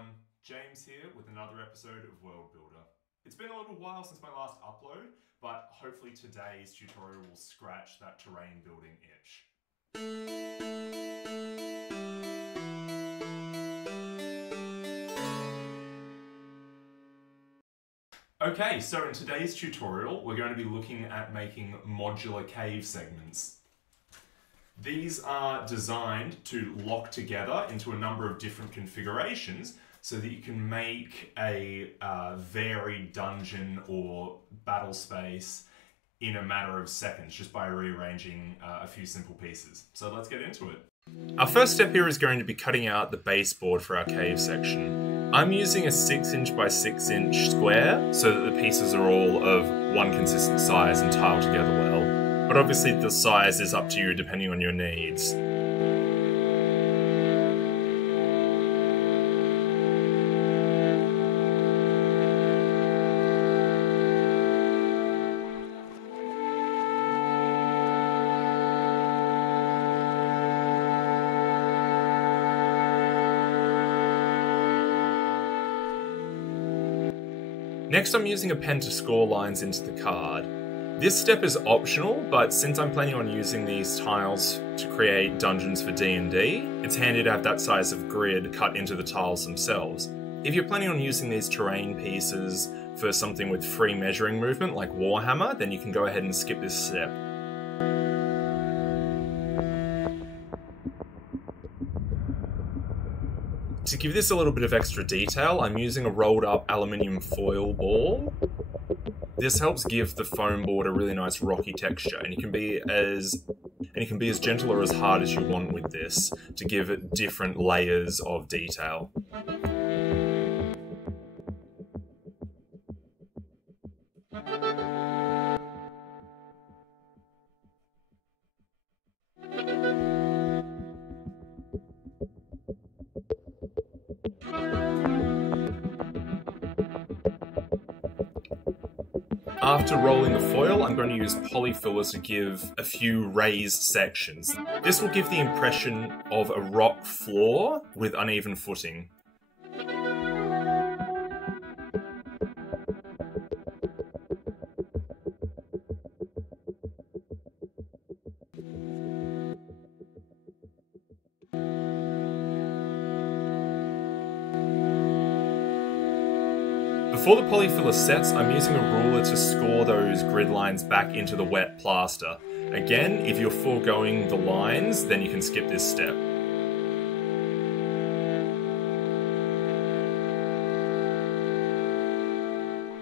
everyone, James here with another episode of Worldbuilder. It's been a little while since my last upload, but hopefully today's tutorial will scratch that terrain building itch. Okay, so in today's tutorial, we're going to be looking at making modular cave segments. These are designed to lock together into a number of different configurations so that you can make a varied dungeon or battle space in a matter of seconds just by rearranging a few simple pieces. So let's get into it. Our first step here is going to be cutting out the baseboard for our cave section. I'm using a 6" by 6" square so that the pieces are all of one consistent size and tile together well. But obviously the size is up to you depending on your needs. Next, I'm using a pen to score lines into the card. This step is optional, but since I'm planning on using these tiles to create dungeons for D&D, it's handy to have that size of grid cut into the tiles themselves. If you're planning on using these terrain pieces for something with free measuring movement like Warhammer, then you can go ahead and skip this step. To give this a little bit of extra detail, I'm using a rolled up aluminium foil ball. This helps give the foam board a really nice rocky texture, and you can be as gentle or as hard as you want with this to give it different layers of detail. After rolling the foil, I'm going to use polyfiller to give a few raised sections. This will give the impression of a rock floor with uneven footing. Before the polyfiller sets, I'm using a ruler to score those grid lines back into the wet plaster. Again, if you're foregoing the lines, then you can skip this step.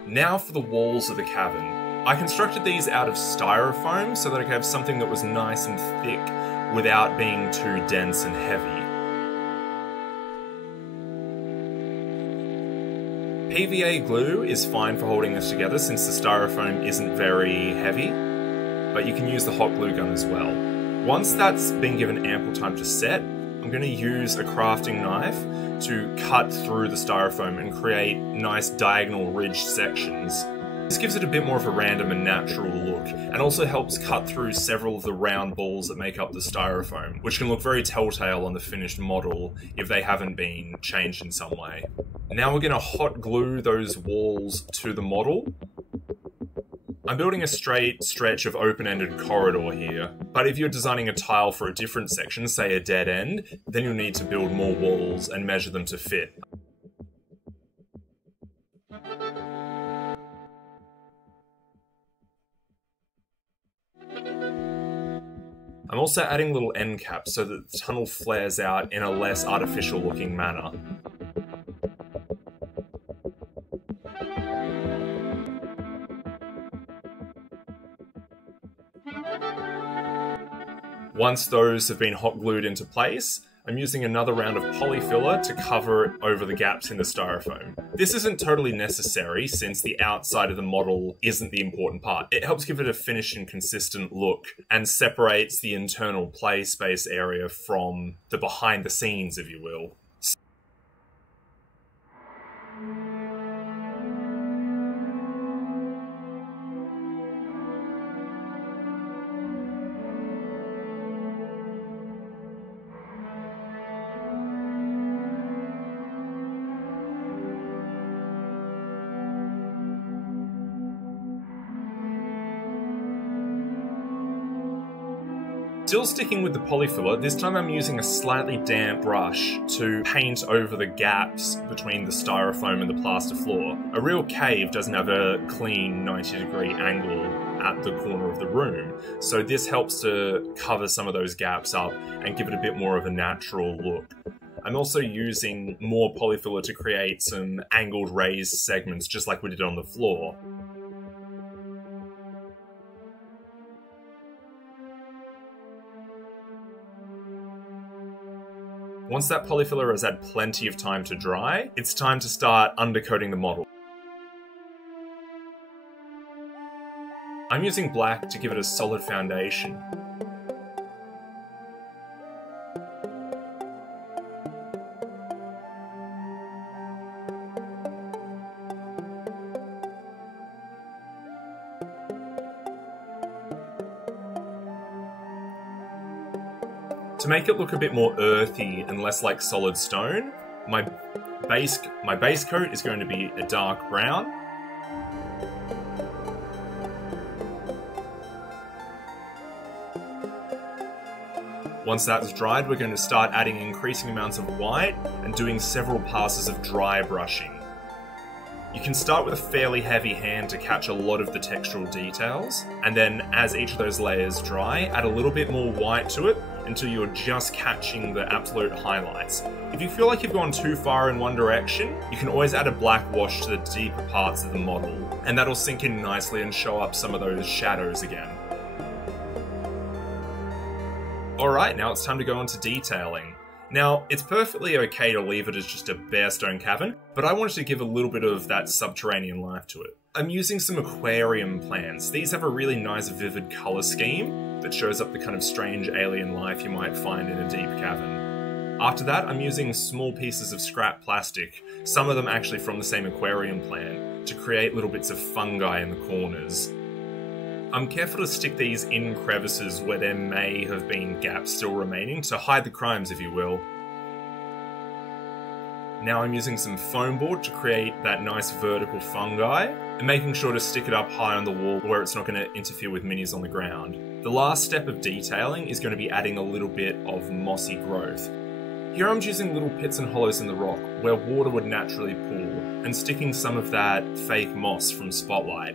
Now for the walls of the cavern. I constructed these out of styrofoam so that I could have something that was nice and thick without being too dense and heavy. PVA glue is fine for holding this together since the styrofoam isn't very heavy, but you can use the hot glue gun as well. Once that's been given ample time to set, I'm going to use a crafting knife to cut through the styrofoam and create nice diagonal ridged sections. This gives it a bit more of a random and natural look, and also helps cut through several of the round balls that make up the styrofoam, which can look very telltale on the finished model if they haven't been changed in some way. Now we're going to hot glue those walls to the model. I'm building a straight stretch of open-ended corridor here, but if you're designing a tile for a different section, say a dead end, then you'll need to build more walls and measure them to fit. I'm also adding little end caps so that the tunnel flares out in a less artificial looking manner. Once those have been hot glued into place, I'm using another round of polyfiller to cover over the gaps in the styrofoam. This isn't totally necessary since the outside of the model isn't the important part. It helps give it a finished and consistent look and separates the internal play space area from the behind the scenes, if you will. Still sticking with the polyfiller, this time I'm using a slightly damp brush to paint over the gaps between the styrofoam and the plaster floor. A real cave doesn't have a clean 90-degree angle at the corner of the room, so this helps to cover some of those gaps up and give it a bit more of a natural look. I'm also using more polyfiller to create some angled raised segments just like we did on the floor. Once that polyfiller has had plenty of time to dry, it's time to start undercoating the model. I'm using black to give it a solid foundation. To make it look a bit more earthy and less like solid stone, my base coat is going to be a dark brown. Once that's dried, we're going to start adding increasing amounts of white and doing several passes of dry brushing. You can start with a fairly heavy hand to catch a lot of the textural details, and then as each of those layers dry, add a little bit more white to it until you're just catching the absolute highlights. If you feel like you've gone too far in one direction, you can always add a black wash to the deeper parts of the model, and that'll sink in nicely and show up some of those shadows again. Alright, now it's time to go on to detailing. Now, it's perfectly okay to leave it as just a bare stone cavern, but I wanted to give a little bit of that subterranean life to it. I'm using some aquarium plants. These have a really nice vivid colour scheme that shows up the kind of strange alien life you might find in a deep cavern. After that, I'm using small pieces of scrap plastic, some of them actually from the same aquarium plant, to create little bits of fungi in the corners. I'm careful to stick these in crevices where there may have been gaps still remaining, to hide the crimes, if you will. Now I'm using some foam board to create that nice vertical fungi, and making sure to stick it up high on the wall where it's not going to interfere with minis on the ground. The last step of detailing is going to be adding a little bit of mossy growth. Here I'm using little pits and hollows in the rock where water would naturally pool, and sticking some of that fake moss from Spotlight.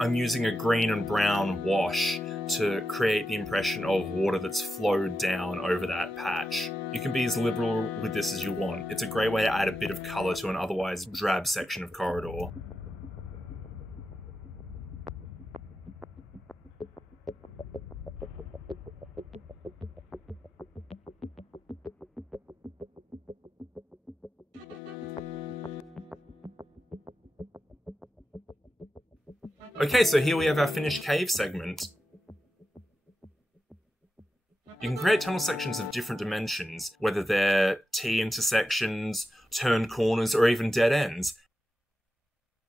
I'm using a green and brown wash to create the impression of water that's flowed down over that patch. You can be as liberal with this as you want. It's a great way to add a bit of colour to an otherwise drab section of corridor. Okay, so here we have our finished cave segment. You can create tunnel sections of different dimensions, whether they're T-intersections, turned corners, or even dead ends.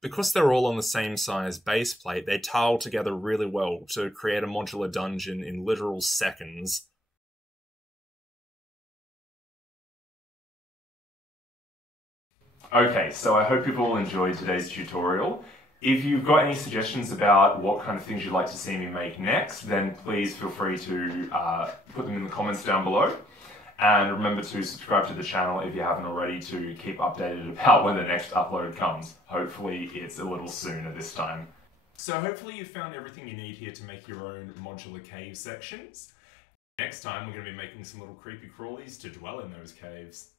Because they're all on the same size base plate, they tile together really well to create a modular dungeon in literal seconds. Okay, so I hope you've all enjoyed today's tutorial. If you've got any suggestions about what kind of things you'd like to see me make next, then please feel free to put them in the comments down below. And remember to subscribe to the channel if you haven't already to keep updated about when the next upload comes. Hopefully it's a little sooner this time. So hopefully you found everything you need here to make your own modular cave sections. Next time we're going to be making some little creepy crawlies to dwell in those caves.